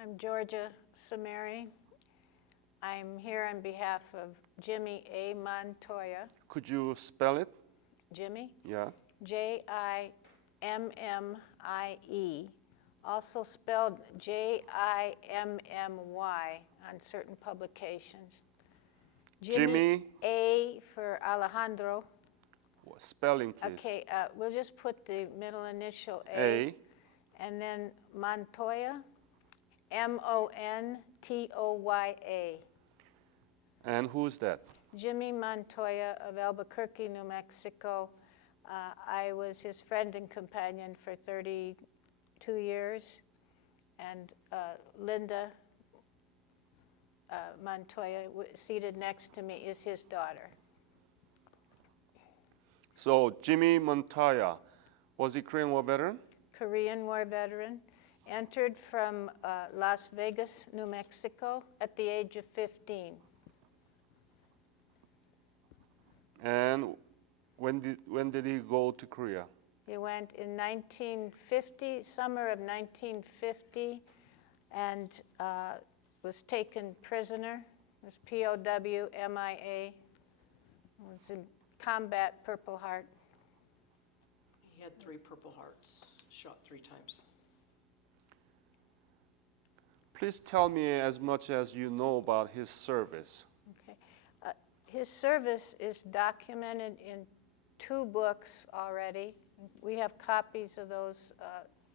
I'm Georgia Samari. I'm here on behalf of Jimmie A. Montoya. Could you spell it? Jimmie? Yeah. Jimmie, also spelled Jimmy on certain publications. Jimmie. A for Alejandro. Spelling, please. Okay, we'll just put the middle initial A. And then Montoya, Montoya. And who's that? Jimmie Montoya of Albuquerque, New Mexico. I was his friend and companion for 32 years. And Linda Montoya, seated next to me, is his daughter. So Jimmie Montoya, was he Korean War veteran? Korean War veteran, entered from Las Vegas, New Mexico at the age of 15. And when did he go to Korea? He went in 1950, summer of 1950, and was taken prisoner, was POW, MIA, was in combat Purple Heart. He had 3 Purple Hearts, shot 3 times. Please tell me as much as you know about his service. Okay. His service is documented in 2 books already. We have copies of those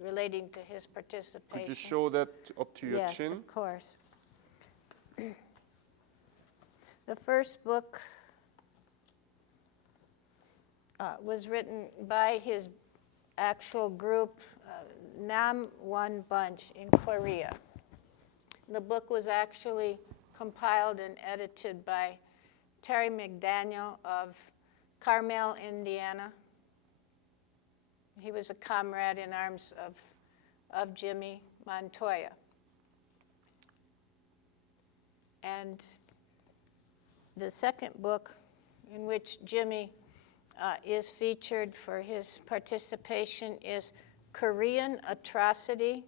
relating to his participation. Could you show that up to your chin? Yes, of course. The first book was written by his actual group, Nam One Bunch in Korea. The book was actually compiled and edited by Terry McDaniel of Carmel, Indiana. He was a comrade in arms of Jimmie Montoya. And the second book, in which Jimmie is featured for his participation, is Korean Atrocity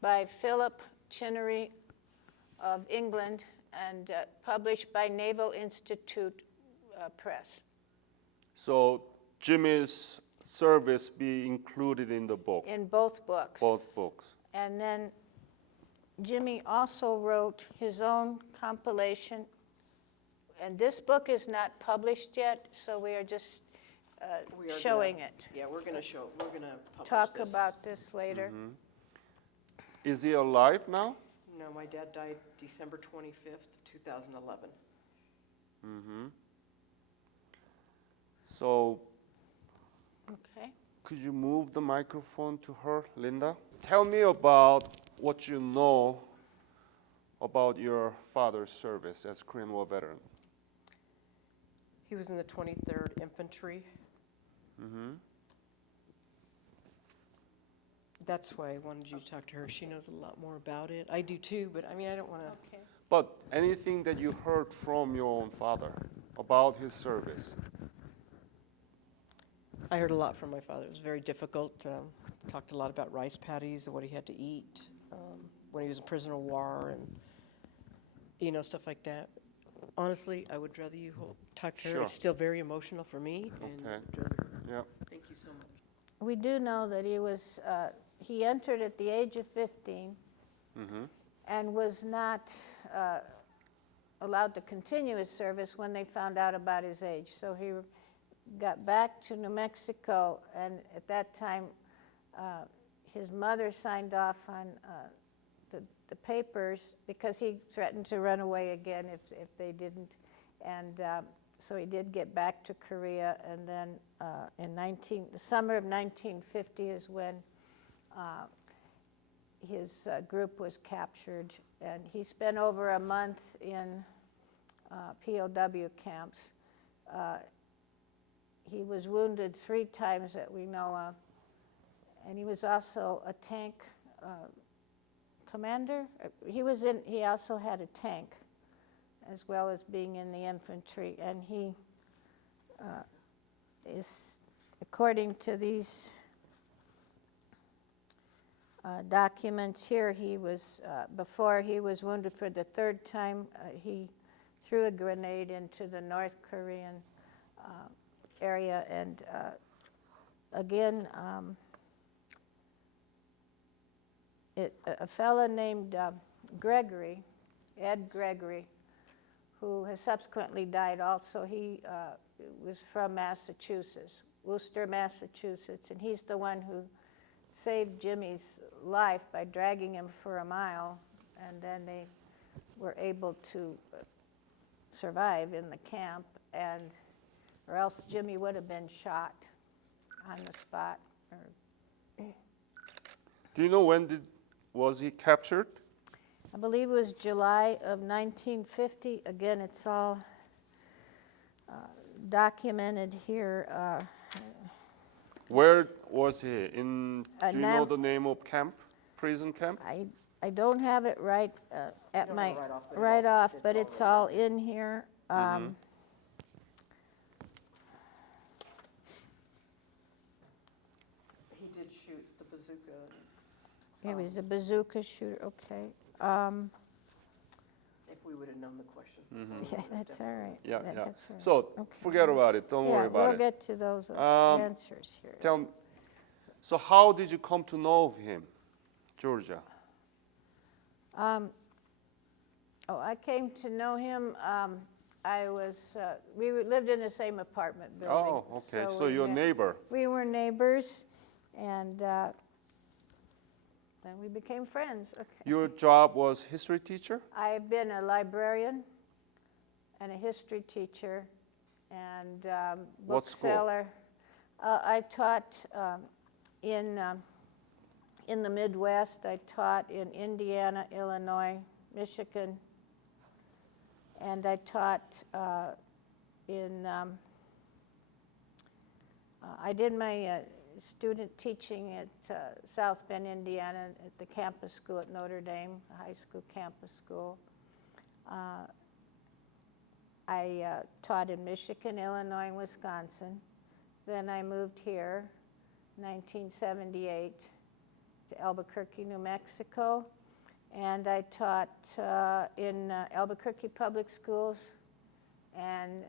by Philip Chinnery of England and published by Naval Institute Press. So Jimmie's service be included in the book? In both books. Both books. And then Jimmie also wrote his own compilation, and this book is not published yet, so we are just showing it. Yeah, we're going to publish Talk this. about this later. Mm-hmm. Is he alive now? No, my dad died December 25th, 2011. Mm-hmm. So, Okay. could you move the microphone to her, Linda? Tell me about what you know about your father's service as Korean War veteran. He was in the 23rd Infantry. Mm-hmm. That's why I wanted you to talk to her. She knows a lot more about it. I do too, but I mean, I don't want to. Okay. But anything that you heard from your own father about his service? I heard a lot from my father. It was very difficult. Talked a lot about rice paddies and what he had to eat when he was a prisoner of war and, stuff like that. Honestly, I would rather you talk to her. Sure. It's still very emotional for me. And Okay. I'd rather- Yeah. Thank you so much. We do know that he entered at the age of 15 Mm-hmm. and was not allowed to continue his service when they found out about his age. So he got back to New Mexico, and at that time, his mother signed off on the papers because he threatened to run away again if they didn't. And so he did get back to Korea, and then in the summer of 1950 is when his group was captured, and he spent over a month in POW camps. He was wounded 3 times that we know of, and he was also a tank commander. He also had a tank, as well as being in the infantry, and he is, according to these documents here. He was, before he was wounded for the third time, he threw a grenade into the North Korean area. And again, a fellow named Gregory, Ed Gregory, who has subsequently died also, he was from Massachusetts, Worcester, Massachusetts, and he's the one who saved Jimmie's life by dragging him for a mile, and then they were able to survive in the camp, and or else Jimmie would have been shot on the spot. Do you know when was he captured? I believe it was July of 1950. Again, it's all documented here. Where was he? Do you know Nam- the name of camp, prison camp? I don't have it right at don't my have it right off, it's but all it's right all in here. He did shoot the bazooka. He was a bazooka shooter. Okay. If we would have known the question. Yeah, that's all right. Yeah, That's yeah. all right. So Okay. forget about it. Don't worry Yeah, about we'll it. get to those answers here. Tell me, so how did you come to know of him, Georgia? I came to know him. We lived in the same apartment building. Oh, okay. So we your met- neighbor. We were neighbors, and then we became friends. Okay. Your job was history teacher? I've been a librarian and a history teacher and What school? bookseller. I taught in the Midwest. I taught in Indiana, Illinois, Michigan, and I taught I did my student teaching at South Bend, Indiana, at the campus school at Notre Dame, the high school campus school. I taught in Michigan, Illinois, and Wisconsin. Then I moved here, 1978, to Albuquerque, New Mexico. And I taught in Albuquerque public schools and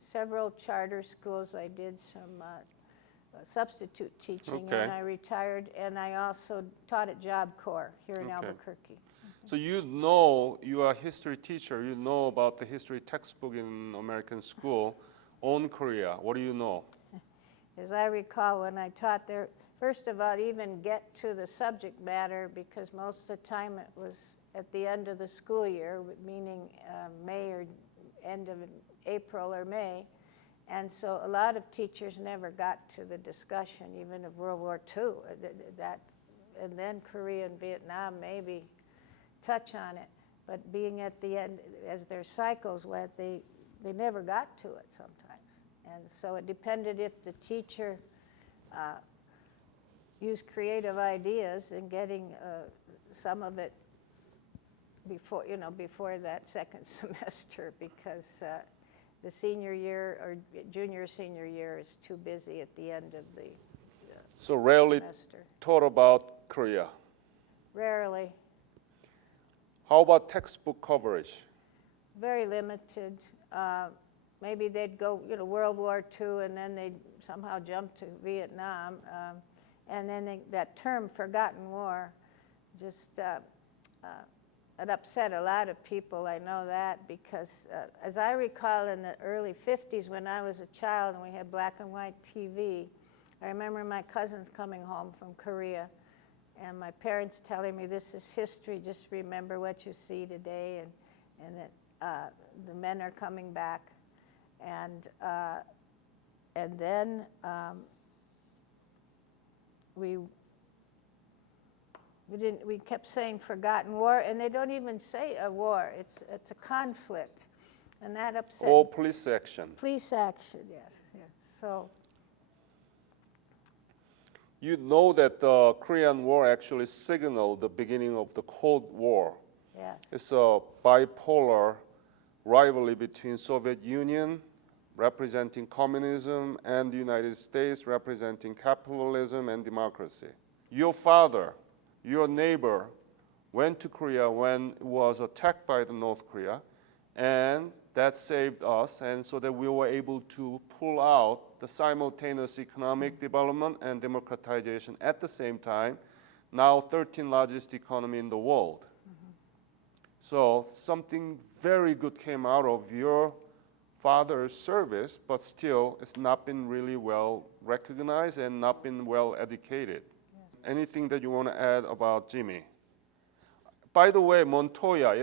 several charter schools. I did some substitute teaching, Okay. and I retired. And I also taught at Job Corps here in Okay. Albuquerque. So you are a history teacher, you know about the history textbook in American school on Korea. What do you know? As I recall, when I taught there, first of all, even get to the subject matter, because most of the time it was at the end of the school year, meaning May or end of April or May. And so a lot of teachers never got to the discussion, even of World War II. And then Korea and Vietnam maybe touch on it. But being at the end, as their cycles went, they never got to it sometimes. And so it depended if the teacher used creative ideas in getting some of it before that second semester, because the senior year or senior year is too busy at the end of the So rarely semester. taught about Korea. Rarely. How about textbook coverage? Very limited. Maybe they'd go, World War II, and then they'd somehow jump to Vietnam. And then that term, forgotten war, just it upset a lot of people. I know that because, as I recall, in the early 50s when I was a child and we had black and white TV, I remember my cousins coming home from Korea and my parents telling me, this is history, just remember what you see today, and that the men are coming back. And then we kept saying forgotten war, and they don't even say a war. It's a conflict, and that upset. Or police action. Police action, yes. So You know that the Korean War actually signaled the beginning of the Cold War. yes, It's a bipolar rivalry between Soviet Union, representing communism, and the United States, representing capitalism and democracy. Your father your neighbor went to Korea when it was attacked by the North Korea, and that saved us, and so that we were able to pull out the simultaneous economic development and democratization at the same time, now 13th largest economy in the world. So something very good came out of your father's service, but still it's not been really well recognized and not been well educated. Anything that you want to add about Jimmie? By the way, Montoya,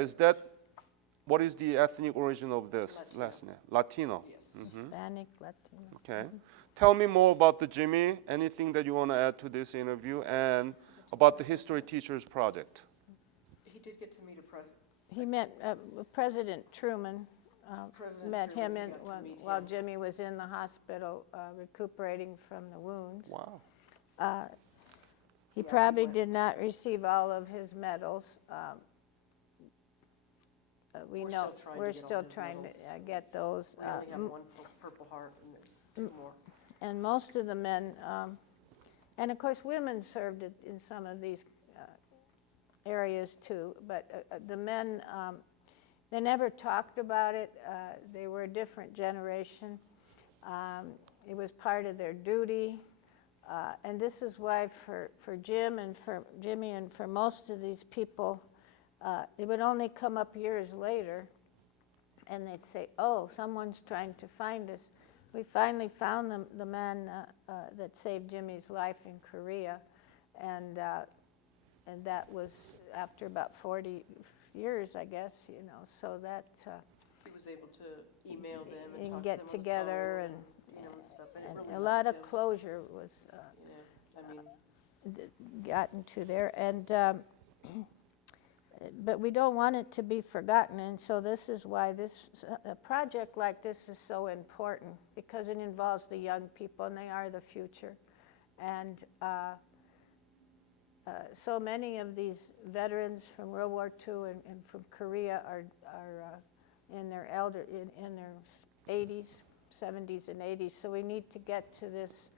what is the ethnic origin of this last name? Latino. Hispanic, Latino. Okay. Tell me more about the Jimmie, anything that you want to add to this interview, and about the History Teachers Project. He did get to meet a president. He met President Truman, President met Truman, him he got to meet while him. Jimmie was in the hospital recuperating from the wounds. Wow. He Yeah, probably he went. did not receive all of his medals. We We're know still trying to we're get all still his trying to medals. get those. We only have one Purple Heart and there's 2 more. And most of the men, and of course women served in some of these areas too, but the men, they never talked about it. They were a different generation. It was part of their duty. And this is why for Jim and for Jimmie and for most of these people, it would only come up years later and they'd say, oh, someone's trying to find us. We finally found the man that saved Jimmie's life in Korea, and that was after about 40 years, I guess, you know, so that He was able to email them and and talk get to them together on the phone and, you know, and stuff. And it and really a lot of helped him. closure was Yeah, I mean, gotten to there, and but we don't want it to be forgotten, and so this is why a project like this is so important, because it involves the young people, and they are the future. And so many of these veterans from World War II and from Korea are in their in their 80s, 70s, and 80s. So we need to get to this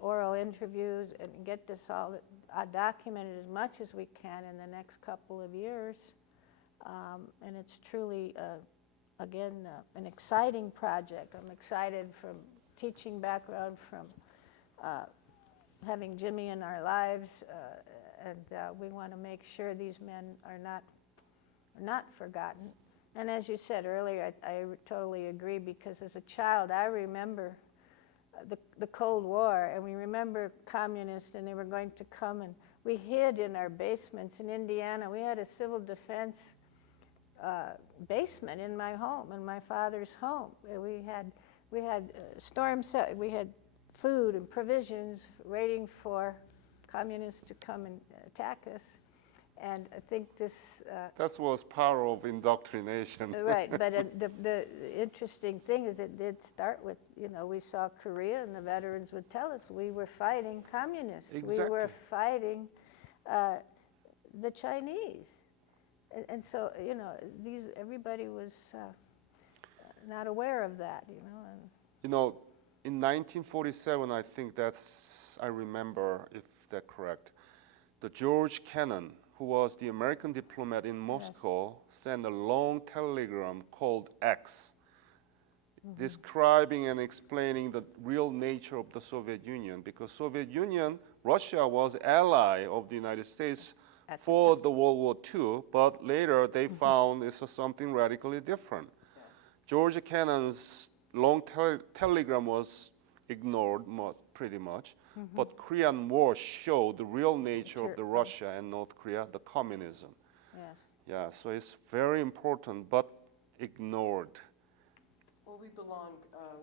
oral interviews and get this all documented as much as we can in the next couple of years. And it's truly, again, an exciting project. I'm excited from teaching background, from having Jimmie in our lives, and we want to make sure these men are not forgotten. And as you said earlier, I totally agree, because as a child, I remember the Cold War, and we remember communists, and they were going to come, and we hid in our basements in Indiana. We had a civil defense basement in my home, in my father's home. We had we had food and provisions waiting for communists to come and attack us. And I think this... that was power of indoctrination. Right, but the interesting thing is it did start with, you know, we saw Korea, and the veterans would tell us we were fighting communists. Exactly. We were fighting the Chinese. And so, you know, everybody was not aware of that, you know. And You know, in 1947, I think I remember, if that's correct, the George Kennan, who was the American diplomat in Moscow, sent a long telegram called X, describing and explaining the real nature of the Soviet Union, because Soviet Union, Russia was ally of the United States for the World War II, but later they found this was something radically different. George Kennan's long telegram was ignored pretty much, but Korean War showed the real nature of the Russia and North Korea, the communism. yes. Yeah, so it's very important, but ignored. well, we belong,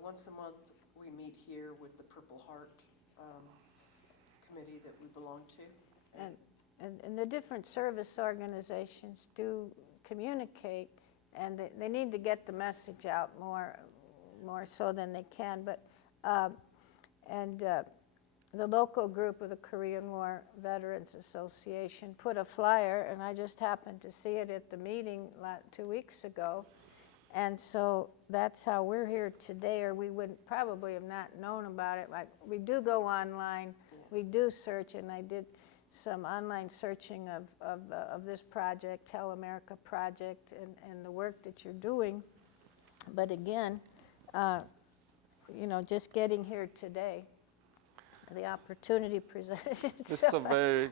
once a month, we meet here with the Purple Heart committee that we belong to. And the different service organizations do communicate, and they need to get the message out more so than they can. But the local group of the Korean War Veterans Association put a flyer, and I just happened to see it at the meeting 2 weeks ago. And so that's how we're here today, or we would probably have not known about it. Like, we do go online, we do search, and I did some online searching of this project, Tell America Project, and the work that you're doing. But again, you know, just getting here today, the opportunity presented This is itself. a very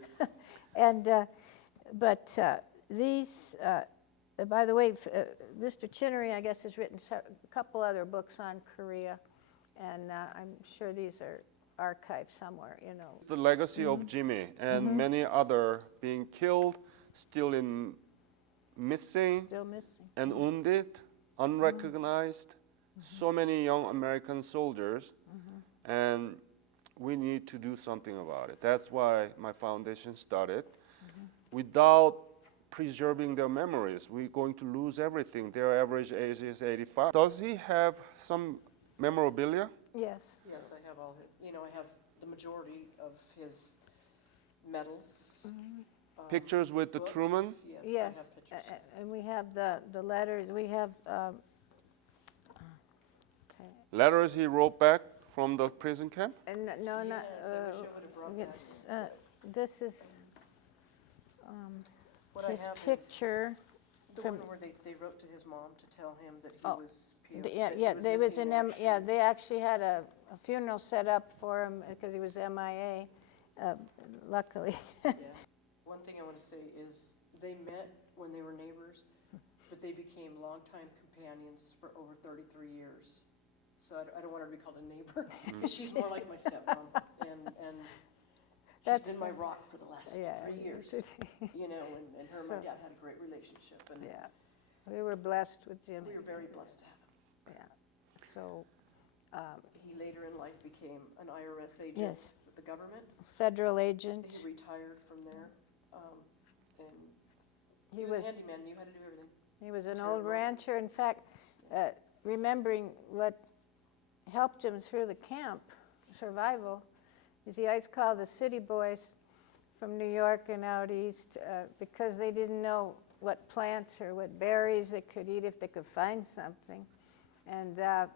And, but these, by the way, Mr. Chinnery, I guess, has written a couple other books on Korea, and I'm sure these are archived somewhere, you know. the legacy of Jimmie and many other being killed, still in missing Still missing. and wounded, unrecognized. So many young American soldiers, and we need to do something about it. That's why my foundation started. Without preserving their memories, we're going to lose everything. Their average age is 85. Does he have some memorabilia? Yes. Yes, I have all his, you know, I have the majority of his medals. Pictures with the books. Truman? Yes, Yes, I have pictures. and we have the letters, we have, okay, Letters he wrote back from the prison camp? and no, not, Yes, I wish I would have brought that. it's, this is What I his have is picture. the from- one where they wrote to his mom to tell him that he Oh, was PO. Yeah, that he yeah, they was missing in in yeah, action. they actually had a funeral set up for him because he was MIA, luckily. Yeah. One thing I want to say is they met when they were neighbors, but they became longtime companions for over 33 years. So I don't want her to be called a neighbor. She's more like my stepmom, and she's That's been my fine. rock for the last Yeah. 3 years. You know, and her and So- my dad had a great relationship, and Yeah, we were blessed with Jimmy. we were very blessed to have him. Yeah, so, He later in life became an IRS agent Yes. with the government. federal agent. He retired from there, and He he was was, a handyman, knew how to do everything. he was an Terrible. old rancher. In fact, remembering what helped him through the camp survival is he always called the city boys from New York and out east because they didn't know what plants or what berries they could eat if they could find something. And there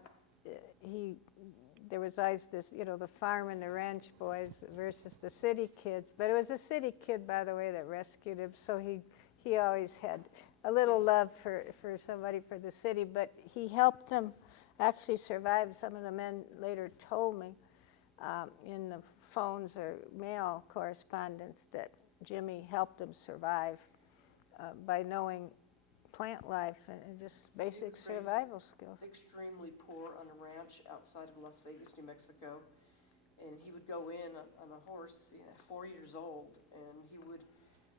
was always this, you know, the farm and the ranch boys versus the city kids. But it was the city kid, by the way, that rescued him. So he always had a little love for somebody for the city. But he helped them actually survive. Some of the men later told me in the phones or mail correspondence that Jimmie helped them survive by knowing plant life and just basic raised survival skills. Extremely poor on a ranch outside of Las Vegas, New Mexico. And he would go in on a horse, 4 years old, and he would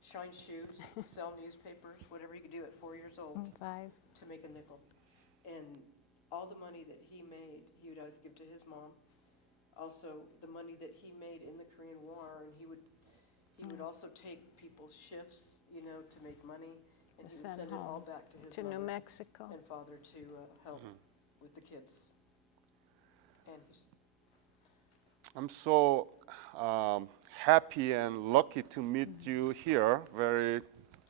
shine shoes, sell newspapers, whatever he could do at 4 years old 5. to make a nickel. And all the money that he made, he would always give to his mom. Also, the money that he made in the Korean War, and he would also take people's shifts, to make money, and To he would send send it all home back to his To New mother Mexico. and father to help with the kids. And he's I'm so happy and lucky to meet you here. Very,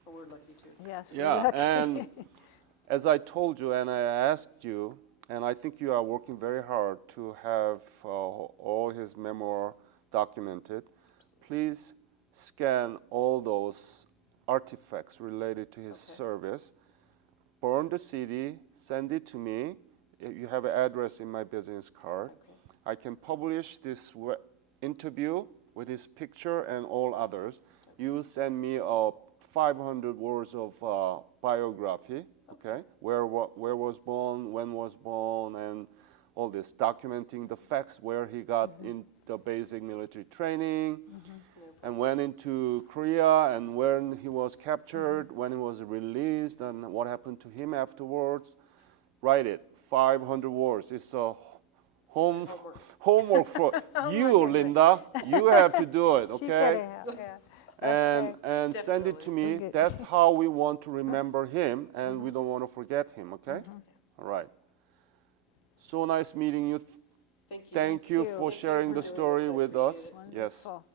we're lucky too. Yes. we're yeah. lucky. And as I told you, and I asked you, and I think you are working very hard to have all his memoir documented. Please scan all those artifacts related to his service. Burn the CD, send it to me. You have an address in my business card. I can publish this interview with his picture and all others. You send me 500 words of biography, okay? Where was born, when was born, and all this, documenting the facts, where he got in the basic military training, and went into Korea, and when he was captured, when he was released, and what happened to him afterwards. Write it, 500 words. It's a homework for you, Linda. You have to do it, She okay? gotta have, yeah. And send it to me. Okay. That's how we want to remember him, and we don't want to forget him, okay? All right. So nice meeting you. Thank you. Thank you you. for Thank you sharing for the doing story this. I with appreciate us. it. Yes. Wonderful.